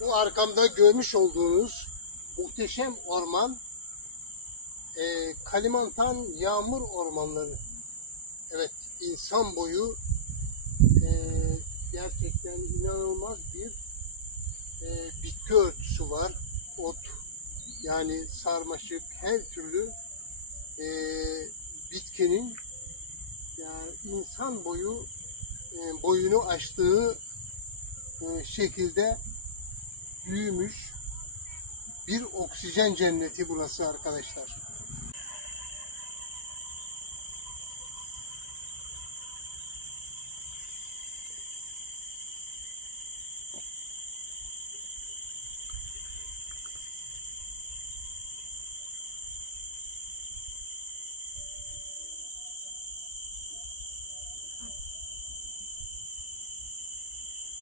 Bu arkamda görmüş olduğunuz muhteşem orman e, Kalimantan yağmur ormanları. Evet, insan boyu e, gerçekten inanılmaz bir e, bitki örtüsü var. Ot, yani sarmaşık, her türlü e, bitkinin yani insan boyu e, boyunu aştığı e, şekilde büyümüş bir oksijen cenneti burası arkadaşlar.